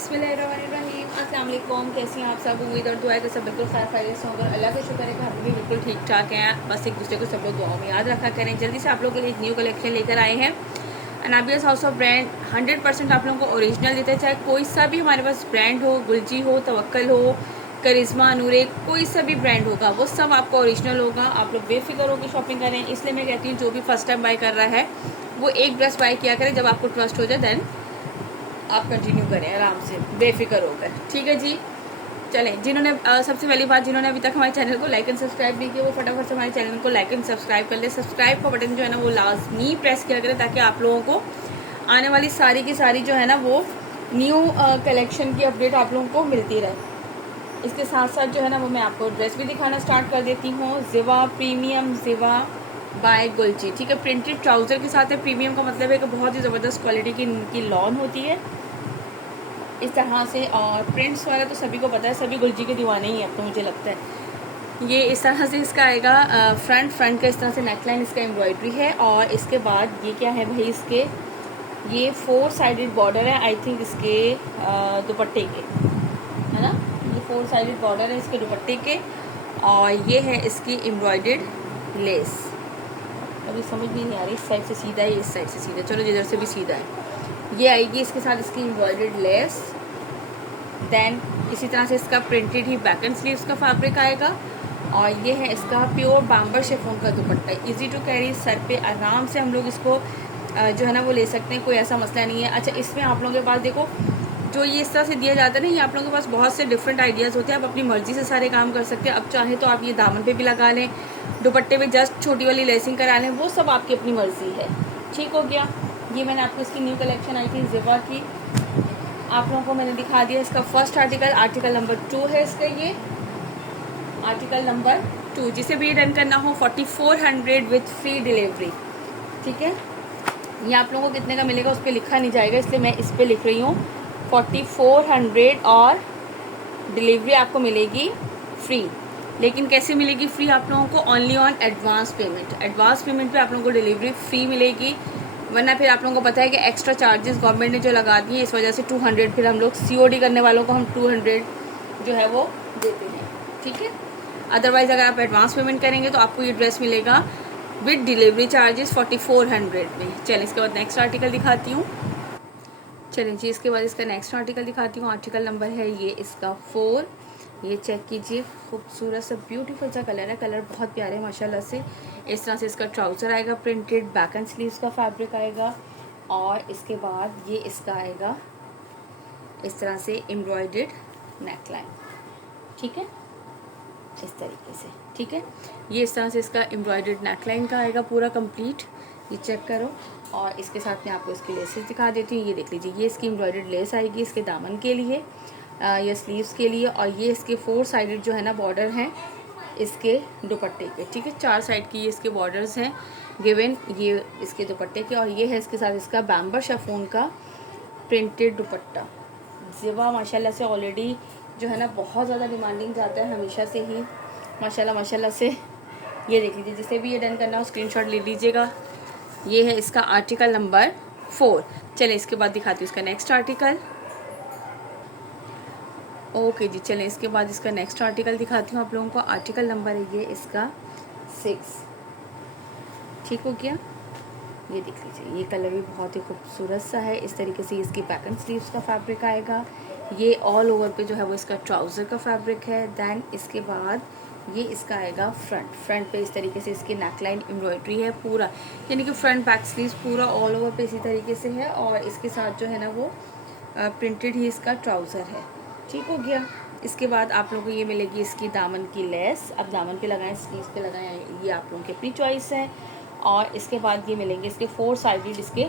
बिस्मिल्लाहिर्रहमानिर्रहीम। अस्सलाम वालेकुम। कैसी हैं आप सब? उम्मीद और दुआ है कि सब बिल्कुल खैरियत से होंगे। अल्लाह का शुक्र है कि हम भी बिल्कुल ठीक ठाक हैं। बस एक दूसरे को सब लोग दुआओं में याद रखा करें। जल्दी से आप लोगों के लिए एक न्यू कलेक्शन लेकर आए हैं। अनाबियास हाउस ऑफ ब्रांड 100% आप लोगों को ओरिजिनल देते हैं। चाहे कोई सा भी हमारे पास ब्रांड हो, गुलजी हो, तवक्कल हो, करिश्मा, नूरे, कोई सा भी ब्रांड होगा वो सब आपका ओरिजिनल होगा। आप लोग बेफिक्र होकर शॉपिंग करें। इसलिए मैं कहती हूँ जो भी फर्स्ट टाइम बाय कर रहा है वो एक ड्रेस बाय किया करें। जब आपको ट्रस्ट हो जाए देन आप कंटिन्यू करें आराम से बेफिक्र होकर। ठीक है जी, चलें। जिन्होंने सबसे पहली बात, जिन्होंने अभी तक हमारे चैनल को लाइक एंड सब्सक्राइब नहीं किया वो फटाफट से हमारे चैनल को लाइक एंड सब्सक्राइब कर ले। सब्सक्राइब का बटन जो है ना वो लाजमी प्रेस किया करें ताकि आप लोगों को आने वाली सारी की सारी जो है ना वो न्यू कलेक्शन की अपडेट आप लोगों को मिलती रहे। इसके साथ साथ जो है ना वो मैं आपको ड्रेस भी दिखाना स्टार्ट कर देती हूँ। जिवा प्रीमियम जिवा बाय गुलजी। ठीक है, प्रिंटेड ट्राउज़र के साथ है। प्रीमियम का मतलब है कि बहुत ही ज़बरदस्त क्वालिटी की इनकी लॉन होती है इस तरह से। और प्रिंट्स वाला तो सभी को पता है, सभी गुलजी के दीवाने ही हैं, तो मुझे लगता है ये इस तरह से इसका आएगा। फ्रंट का इस तरह से नेकलाइन इसका एम्ब्रॉयडरी है। और इसके बाद ये क्या है भाई, इसके ये 4 साइडेड बॉर्डर है आई थिंक इसके दुपट्टे के, है ना। ये 4 साइडेड बॉर्डर है इसके दुपट्टे के। और ये है इसकी एम्ब्रॉयडर्ड लेस। अभी समझ भी नहीं आ रही, इस साइड से सीधा है, इस साइड से सीधा, चलो जिधर से भी सीधा है। ये आएगी इसके साथ इसकी एम्ब्रॉयडर्ड लेस। देन इसी तरह से इसका प्रिंटेड ही बैक एंड स्लीव्स का फैब्रिक आएगा। और ये है इसका प्योर बाम्बर शिफॉन का दुपट्टा। इजी टू कैरी, सर पे आराम से हम लोग इसको जो है ना वो ले सकते हैं, कोई ऐसा मसला नहीं है। अच्छा, इसमें आप लोगों के पास देखो जो ये इस तरह से दिया जाता है ना, ये आप लोगों के पास बहुत से डिफरेंट आइडियाज़ होते हैं। आप अपनी मर्ज़ी से सारे काम कर सकते हैं। अब चाहे तो आप ये दामन पे भी लगा लें, दुपट्टे पे जस्ट छोटी वाली लेसिंग करा लें, वो सब आपकी अपनी मर्ज़ी है। ठीक हो गया। ये मैंने आपको इसकी न्यू कलेक्शन आई थी जिवा की, आप लोगों को मैंने दिखा दिया। इसका फर्स्ट आर्टिकल नंबर 2 है इसका। ये आर्टिकल नंबर 2 जिसे भी डन करना हो 4400 विथ फ्री डिलीवरी। ठीक है, ये आप लोगों को कितने का मिलेगा उस पर लिखा नहीं जाएगा, इसलिए मैं इस पर लिख रही हूँ 4400 और डिलीवरी आपको मिलेगी फ्री। लेकिन कैसे मिलेगी फ्री आप लोगों को? Only on advance payment. Advance payment पे आप लोगों को डिलीवरी फ्री मिलेगी, वरना फिर आप लोगों को पता है कि एक्स्ट्रा चार्जेस गवर्नमेंट ने जो लगा दिए हैं इस वजह से 200, फिर हम लोग COD करने वालों को हम 200 जो है वो देते हैं। ठीक है, अदरवाइज़ अगर आप एडवांस पेमेंट करेंगे तो आपको ये ड्रेस मिलेगा विद डिलीवरी चार्जेस 4400 में। चलिए इसके बाद नेक्स्ट आर्टिकल दिखाती हूँ। चलिए जी, इसके बाद इसका नेक्स्ट आर्टिकल दिखाती हूँ। आर्टिकल नंबर है ये इसका 4। ये चेक कीजिए, खूबसूरत सा ब्यूटीफुल सा कलर है। कलर बहुत प्यारे है माशाल्लाह से। इस तरह से इसका ट्राउज़र आएगा, प्रिंटेड बैक एंड स्लीव्स का फैब्रिक आएगा। और इसके बाद ये इसका आएगा इस तरह से एम्ब्रॉयडर्ड नेकलाइन। ठीक है, इस तरीके से। ठीक है, ये इस तरह से इसका एम्ब्रॉयडर्ड नेकलाइन का आएगा पूरा कंप्लीट। ये चेक करो। और इसके साथ में आपको इसकी लेसेस दिखा देती हूँ। ये देख लीजिए, ये इसकी एम्ब्रॉयडर्ड लेस आएगी इसके दामन के लिए या स्लीव्स के लिए। और ये इसके 4 साइडेड जो है ना बॉर्डर हैं इसके दुपट्टे के। ठीक है, 4 साइड की ये इसके बॉर्डर्स हैं गिवन ये इसके दुपट्टे के। और ये है इसके साथ इसका बाम्बर शिफॉन का प्रिंटेड दुपट्टा। जिवा माशाल्लाह से ऑलरेडी जो है ना बहुत ज़्यादा डिमांडिंग जाता है हमेशा से ही, माशाल्लाह से। ये देख लीजिए, जिसे भी ये डन करना हो स्क्रीनशॉट ले लीजिएगा। ये है इसका आर्टिकल नंबर 4। चलें इसके बाद दिखाती हूँ इसका नेक्स्ट आर्टिकल। ओके जी, चलें इसके बाद इसका नेक्स्ट आर्टिकल दिखाती हूँ आप लोगों को। आर्टिकल नंबर है ये इसका 6। ठीक हो गया। ये देख लीजिए, ये कलर भी बहुत ही खूबसूरत सा है। इस तरीके से इसकी बैक एंड स्लीव्स का फैब्रिक आएगा। ये ऑल ओवर पे जो है वो इसका ट्राउज़र का फैब्रिक है। दैन इसके बाद ये इसका आएगा फ्रंट पे इस तरीके से इसकी नेकलाइन एम्ब्रॉयडरी है पूरा, यानी कि फ्रंट बैक स्लीव्स पूरा ऑल ओवर पे इसी तरीके से है। और इसके साथ जो है ना वो प्रिंटेड ही इसका ट्राउज़र है। ठीक हो गया। इसके बाद आप लोगों को ये मिलेगी इसकी दामन की लेस। अब दामन पे लगाएं, स्लीव्स पे लगाएं, ये आप लोगों की अपनी चॉइस है। और इसके बाद ये मिलेंगे इसके 4 साइडेड इसके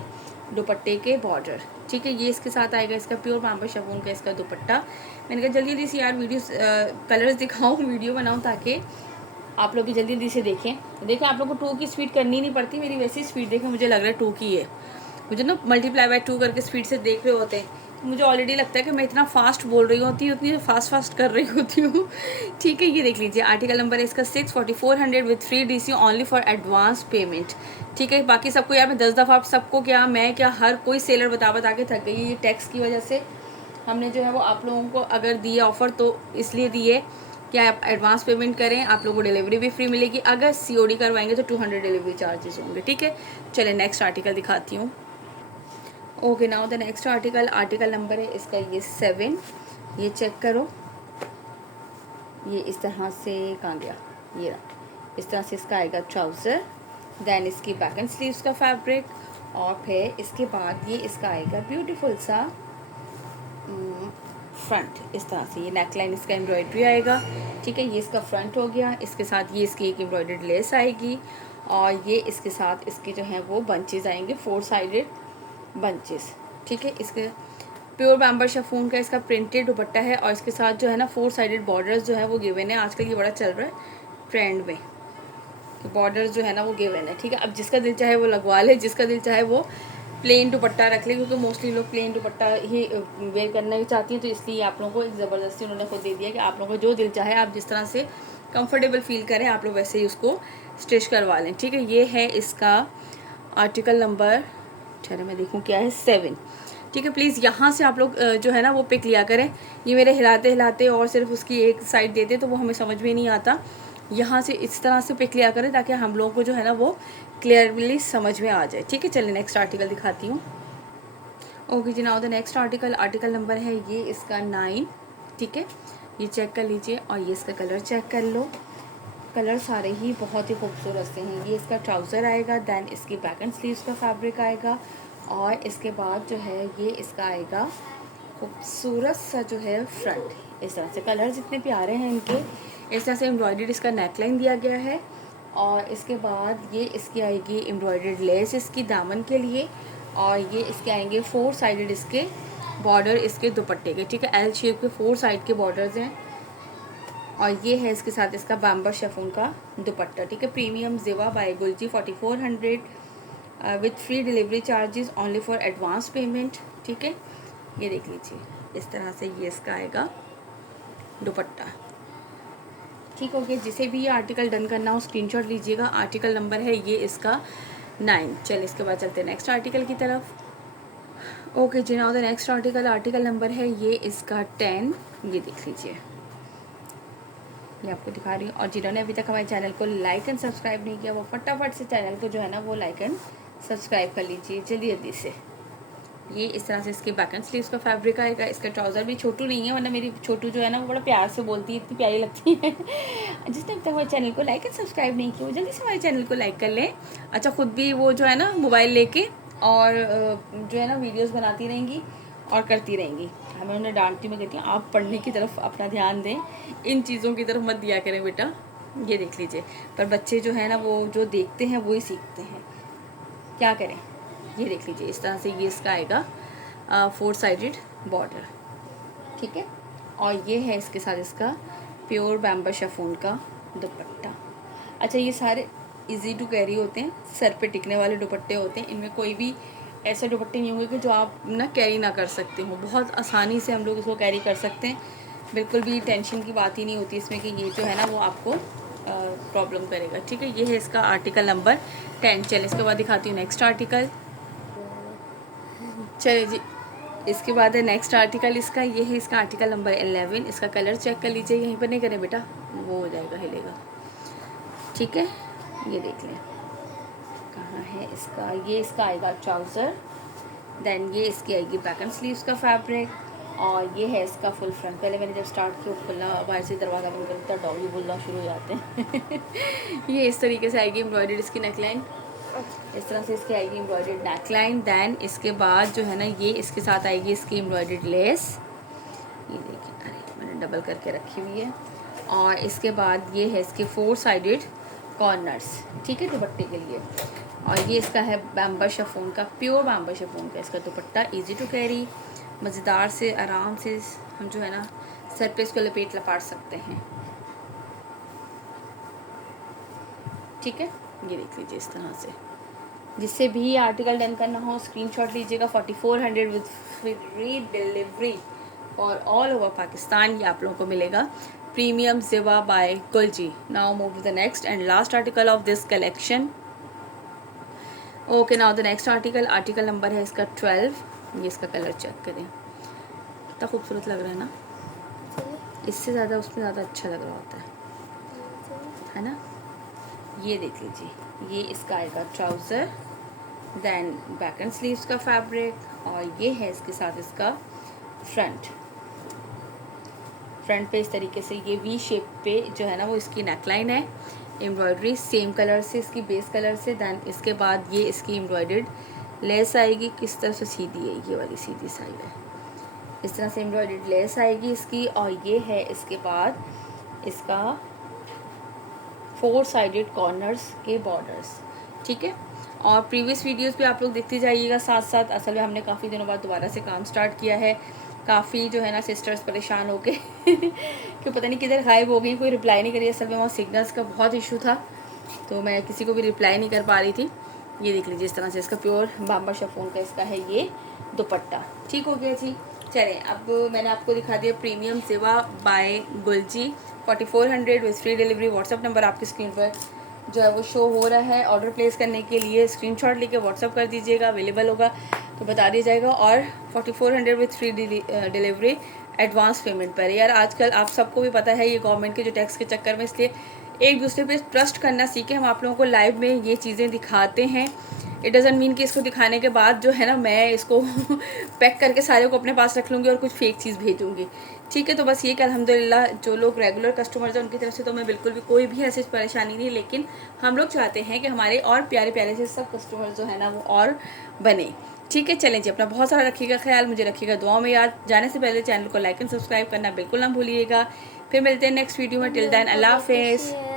दुपट्टे के बॉर्डर। ठीक है, ये इसके साथ आएगा इसका प्योर बाम्बर शिफॉन का इसका दुपट्टा। मैंने कहा जल्दी जल्दी से यार वीडियो कलर्स दिखाऊँ, वीडियो बनाऊँ ताकि आप लोग जल्दी जल्दी से देखें। आप लोग को 2 की स्पीड करनी नहीं पड़ती, मेरी वैसी स्पीड देखें, मुझे लग रहा है 2 की है। मुझे ना मल्टीप्लाई बाय 2 करके स्पीड से देख रहे होते हैं, मुझे ऑलरेडी लगता है कि मैं इतना फास्ट बोल रही होती हूँ, उतनी फास्ट कर रही होती हूँ। ठीक है, ये देख लीजिए, आर्टिकल नंबर है इसका 6, 4400 with free DC only for advance payment. ठीक है, बाकी सबको यार मैं 10 दफ़ा आप सबको क्या मैं क्या हर कोई सेलर बता के थक गई है ये टैक्स की वजह से। हमने जो है वो आप लोगों को अगर दिए ऑफ़र तो इसलिए दिए कि आप एडवांस पेमेंट करें, आप लोगों को डिलीवरी भी फ्री मिलेगी। अगर COD करवाएंगे तो 200 डिलीवरी चार्जेस होंगे, ठीक है। चलिए नेक्स्ट आर्टिकल दिखाती हूँ। Okay, now the next article number है इसका ये 7। ये चेक करो, ये इस तरह से कहाँ गया, ये रहा। इस तरह से इसका आएगा ट्राउज़र, देन इसकी बैक एंड स्लीव्स का फैब्रिक, और फिर इसके बाद ये इसका आएगा ब्यूटीफुल सा फ्रंट। इस तरह से ये नेकलाइन इसका एम्ब्रॉयडरी आएगा, ठीक है। ये इसका फ्रंट हो गया, इसके साथ ये इसकी एक एम्ब्रॉयडर्ड लेस आएगी, और ये इसके साथ इसके जो हैं वो बंचेस आएंगे, 4 साइडेड बंचेस, ठीक है। इसके प्योर बैम्बर शिफॉन का इसका प्रिंटेड दुपट्टा है, और इसके साथ जो है ना 4 साइडेड बॉर्डर्स जो है वो गिवन है। आजकल ये बड़ा चल रहा है ट्रेंड में, बॉर्डर्स जो है ना वो गिवन है, ठीक है। अब जिसका दिल चाहे वो लगवा ले, जिसका दिल चाहे वो प्लेन दुपट्टा रख ले, क्योंकि मोस्टली लोग प्लेन दुपट्टा ही वेयर करना ही चाहती हैं, तो इसलिए आप लोगों को एक ज़बरदस्ती उन्होंने खुद दे दिया कि आप लोगों को जो दिल चाहे आप जिस तरह से कंफर्टेबल फील करें आप लोग वैसे ही उसको स्टिच करवा लें, ठीक है। ये है इसका आर्टिकल नंबर, चलो मैं देखूँ क्या है, 7, ठीक है। प्लीज़ यहाँ से आप लोग जो है ना वो पिक लिया करें। ये मेरे हिलाते हिलाते और सिर्फ उसकी एक साइड देते तो वो हमें समझ में नहीं आता। यहाँ से इस तरह से पिक लिया करें ताकि हम लोगों को जो है ना वो क्लियरली समझ में आ जाए, ठीक है। चलिए नेक्स्ट आर्टिकल दिखाती हूँ। Okay ji, now the next article number है ये इसका 9, ठीक है। ये चेक कर लीजिए, और ये इसका कलर चेक कर लो। कलर सारे ही बहुत ही खूबसूरत से हैं। ये इसका ट्राउज़र आएगा, दैन इसकी बैक एंड स्लीव्स का फैब्रिक आएगा, और इसके बाद जो है ये इसका आएगा खूबसूरत सा जो है फ्रंट। इस तरह से कलर्स इतने प्यारे हैं इनके। इस तरह से एम्ब्रॉयडर्ड इसका नेकलाइन दिया गया है, और इसके बाद ये इसकी आएगी एम्ब्रॉयडर्ड लेस इसकी दामन के लिए, और ये इसके आएंगे 4 साइडेड इसके बॉर्डर इसके दुपट्टे के, ठीक है। L शेप के 4 साइड के बॉर्डर्स हैं, और ये है इसके साथ इसका बैम्बर शिफॉन का दुपट्टा, ठीक है। Premium Ziva by Gulji 4400 with free delivery charges only for advance payment, ठीक है। ये देख लीजिए, इस तरह से ये इसका आएगा दुपट्टा, ठीक हो गया। जिसे भी ये आर्टिकल डन करना हो स्क्रीनशॉट लीजिएगा। आर्टिकल नंबर है ये इसका 9। चलिए इसके बाद चलते हैं नेक्स्ट आर्टिकल की तरफ। Okay ji, now the next article number है ये इसका 10। ये देख लीजिए, ये आपको दिखा रही हूँ। और जिन्होंने अभी तक हमारे चैनल को लाइक एंड सब्सक्राइब नहीं किया वो फटाफट से चैनल को जो है ना वो लाइक एंड सब्सक्राइब कर लीजिए जल्दी जल्दी से। ये इस तरह से इसके बैक एंड स्लीव्स का फैब्रिक आएगा। इसका ट्राउज़र भी छोटू नहीं है, वरना मेरी छोटू जो है ना वो बड़ा प्यार से बोलती है, इतनी प्यारी लगती है। जिसने अब तक हमारे चैनल को लाइक एंड सब्सक्राइब नहीं किया वो जल्दी से हमारे चैनल को लाइक कर लें। अच्छा, खुद भी वो जो है ना मोबाइल लेके और जो है ना वीडियोज़ बनाती रहेंगी और करती रहेंगी। हमें उन्हें डांटती, मैं कहती हूँ आप पढ़ने की तरफ अपना ध्यान दें, इन चीज़ों की तरफ मत दिया करें बेटा। ये देख लीजिए, पर बच्चे जो है ना वो जो देखते हैं वही सीखते हैं, क्या करें। ये देख लीजिए, इस तरह से ये इसका आएगा 4 साइडेड बॉर्डर, ठीक है। और ये है इसके साथ इसका प्योर बैम्बर शिफॉन का दुपट्टा। अच्छा, ये सारे इजी टू कैरी होते हैं, सर पे टिकने वाले दुपट्टे होते हैं। इनमें कोई भी ऐसे दुपट्टे नहीं होंगे कि जो आप ना कैरी ना कर सकते हो। बहुत आसानी से हम लोग इसको कैरी कर सकते हैं, बिल्कुल भी टेंशन की बात ही नहीं होती इसमें कि ये जो है ना वो आपको प्रॉब्लम करेगा, ठीक है। ये है इसका आर्टिकल नंबर 10। चलिए इसके बाद दिखाती हूँ नेक्स्ट आर्टिकल। चलिए जी, इसके बाद है नेक्स्ट आर्टिकल इसका, ये है इसका आर्टिकल नंबर 11। इसका कलर चेक कर लीजिए, यहीं पर नहीं करें बेटा, वो हो जाएगा, हिलेगा, ठीक है। ये देख लें कहाँ है इसका, ये इसका आएगा ट्राउज़र, देन ये इसकी आएगी बैक एंड स्लीव्स का फैब्रिक, और ये है इसका फुल फ्रंट। पहले मैंने जब स्टार्ट किया खुलना बाहर से दरवाज़ा बंद करता डॉगी बोलना शुरू हो जाते हैं। ये इस तरीके से आएगी एम्ब्रॉयडर्ड इसकी नेकलाइन, इस तरह से इसकी आएगी एम्ब्रॉयडर्ड नेकलाइन। दैन इसके बाद जो है ना ये इसके साथ आएगी इसकी एम्ब्रॉयडर्ड लेस, ये देखिए, अरे मैंने डबल करके रखी हुई है। और इसके बाद ये है इसके 4 साइडेड कॉर्नर्स, ठीक है, दुपट्टे के लिए। और ये इसका है बैम्बर शिफॉन का, प्योर बैम्बर शिफॉन का इसका दुपट्टा, इजी टू कैरी, मज़ेदार से आराम से हम जो है ना सर पे इसको लपेट लपाट सकते हैं, ठीक है। ये देख लीजिए इस तरह से। जिससे भी आर्टिकल डन करना हो स्क्रीनशॉट लीजिएगा। 4400 with free delivery for all over Pakistan, ये आप लोगों को मिलेगा। Premium Ziva by Gulji. Now move to the next and last article of this collection. Okay, now the next article number है इसका 12। ये इसका कलर चेक करें, कितना खूबसूरत लग रहा है ना, इससे ज़्यादा उसमें ज़्यादा अच्छा लग रहा होता है ना। ये देख लीजिए, ये इसका आएगा trouser, then back and sleeves का फैब्रिक, और ये है इसके साथ इसका फ्रंट पे इस तरीके से ये वी शेप पे जो है ना वो इसकी नेकलाइन है, एम्ब्रॉयडरी सेम कलर से इसकी बेस कलर से, देन इसके बाद ये इसकी एम्ब्रॉयडर्ड लेस आएगी, किस तरह से सीधी है, ये वाली सीधी साइड है, इस तरह से एम्ब्रॉयडर्ड लेस आएगी इसकी, और ये है इसके बाद इसका 4 साइडेड कॉर्नर्स के बॉर्डर्स, ठीक है। और प्रीवियस वीडियोस भी आप लोग देखते जाइएगा साथ साथ। असल में हमने काफ़ी दिनों बाद दोबारा से काम स्टार्ट किया है, काफ़ी जो है ना सिस्टर्स परेशान हो गए कि पता नहीं किधर गायब हो गई, कोई रिप्लाई नहीं करी। असल में वहाँ सिग्नल्स का बहुत इशू था, तो मैं किसी को भी रिप्लाई नहीं कर पा रही थी। ये देख लीजिए, इस तरह से इसका प्योर बाम्बा शिफॉन का इसका है ये दुपट्टा, ठीक हो गया जी। चलें, अब मैंने आपको दिखा दिया premium Sewa by Gulji 4400 with free delivery. WhatsApp number आपकी स्क्रीन पर जो है वो शो हो रहा है। ऑर्डर प्लेस करने के लिए स्क्रीनशॉट लेके व्हाट्सअप कर दीजिएगा, अवेलेबल होगा तो बता दिया जाएगा। और 4400 with free delivery advance payment पर। यार आजकल आप सबको भी पता है ये गवर्नमेंट के जो टैक्स के चक्कर में, इसलिए एक दूसरे पे ट्रस्ट करना सीखें। हम आप लोगों को लाइव में ये चीज़ें दिखाते हैं, इट डज़ंट मीन कि इसको दिखाने के बाद जो है ना मैं इसको पैक करके सारे को अपने पास रख लूँगी और कुछ फेक चीज़ भेजूँगी, ठीक है। तो बस ये कि अल्हम्दुलिल्लाह जो लोग रेगुलर कस्टमर्स हैं उनकी तरफ से तो मैं बिल्कुल भी कोई भी ऐसी परेशानी नहीं, लेकिन हम लोग चाहते हैं कि हमारे और प्यारे प्यारे से सब कस्टमर जो है ना वो और बने, ठीक है। चलें जी, अपना बहुत सारा रखिएगा ख्याल, मुझे रखिएगा दुआओं में याद। जाने से पहले चैनल को लाइक एंड सब्सक्राइब करना बिल्कुल ना भूलिएगा। फिर मिलते हैं नेक्स्ट वीडियो में। टिल देन अल्लाह हाफिज़।